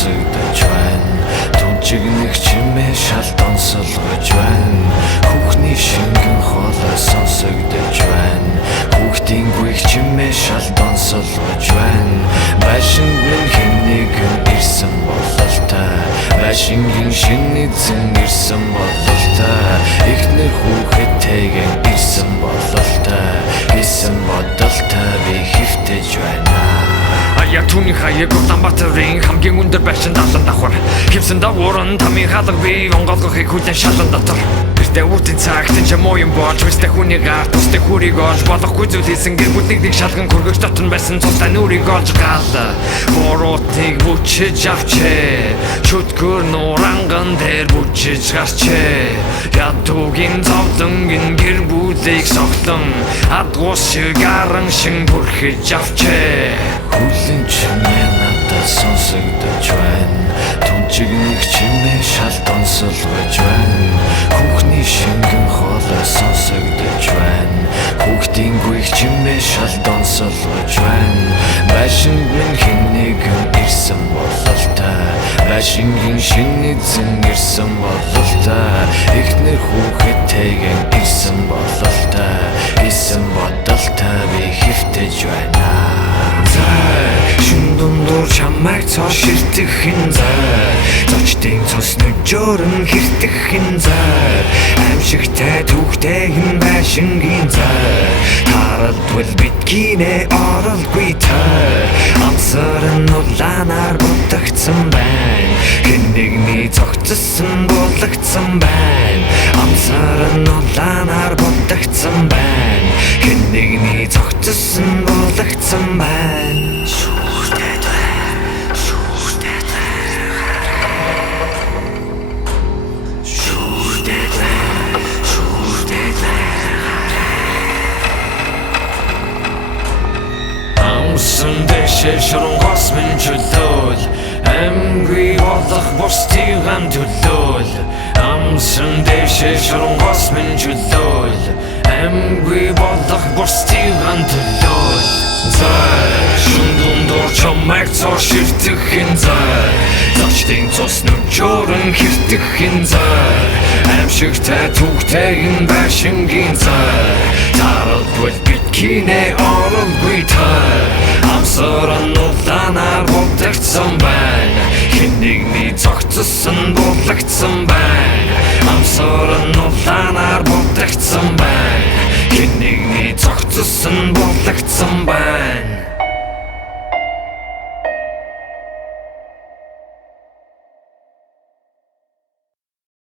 сонсогдож байна. Түнчигнэх чимээ шал донсолгож байна. Хүүхний шингэн хоолой сонсогдож байна. Хүүхдийн гүйх чимээ шал донсолгож байна. Байшингийн хэн нэгэн ирсэн бололтой. Байшингийн шинэ эзэн ирсэн бололтой. Эхнэр хүүхэдтэйгэн ирсэн бололтой. Хийсэн бодолтой би хөвтөж байна. Яг түүний хаяг Улаанбаатарын хамгийн өндөр байшин далан давхар хэмсэн дагуурн тамийн хаалга би онгоолгохыг хүлэн шалан дотор гэртээ үртийн цагт энэ ч муу юм болж вэстэй хүний гар тустай хүрийг олж болохгүй зүйл хийсэн гэр бүлийг нэг шалган хөргөж дотор байсан цустай нүрийг олж гал буруутыг бүчиж авчээ чөтгөр нуранган дээр бүчиж гарчээ ядуугийн зовдонгийн гэр бүлийг согтон адгуус шиг аран шин бүрхэж авчээ. Хүлэн чимээ надад сонсогдож байна. Түнчигнэх чимээ шал донсолгож байна. Хүүхний шингэн хоолой сонсогдож байна. Хүүхдийн гүйх чимээ шал донсолгож байна. Байшингийн хэн нэгэн ирсэн бололтой. Байшингийн шинэ эзэн ирсэн бололтой. Эхнэр хүүхэдтэйгэн ирсэн бололтой. Хийсэн бодолтой би хөвтөж байна. Шин дундуур чамайг цоо ширтгэхин зай. Зочдын цус нүжөөрн хэртгэхин зай. Аимшигтай түүхтэйгэн байшингийн зай. Харалдвал биткинэ оролгүй тай. Амсарн улаанаар будагдсан байна. Хэн нэгний цогцсон болгоцсон байна. Амсарн улаанаар будагдсан байна. Хэн нэгний цогцсон болгоцсон байна. Амсан дэшээ шоронгос минь чөлөөл амгүй болох бусдыг төлөөл Амсан дэшээ шоронгос минь чөлөөл амгүй болох бусдыг төлөөл Шин дундуур чамайг цоо ширтгэхин зай. Зочдын цус нүжөөрн хэртгэхин зай. Аимшигтай түүхтэйгэн байшингийн зай. Таралдвал биткинэ оролгүй тай. Амсарн улаанаар будагдсан байна. Хэн нэгний цогцсон болгоцсон байна. Амсарн улаанаар будагдсан байна. Хэн нэгний цогцсон болгоцсон байна.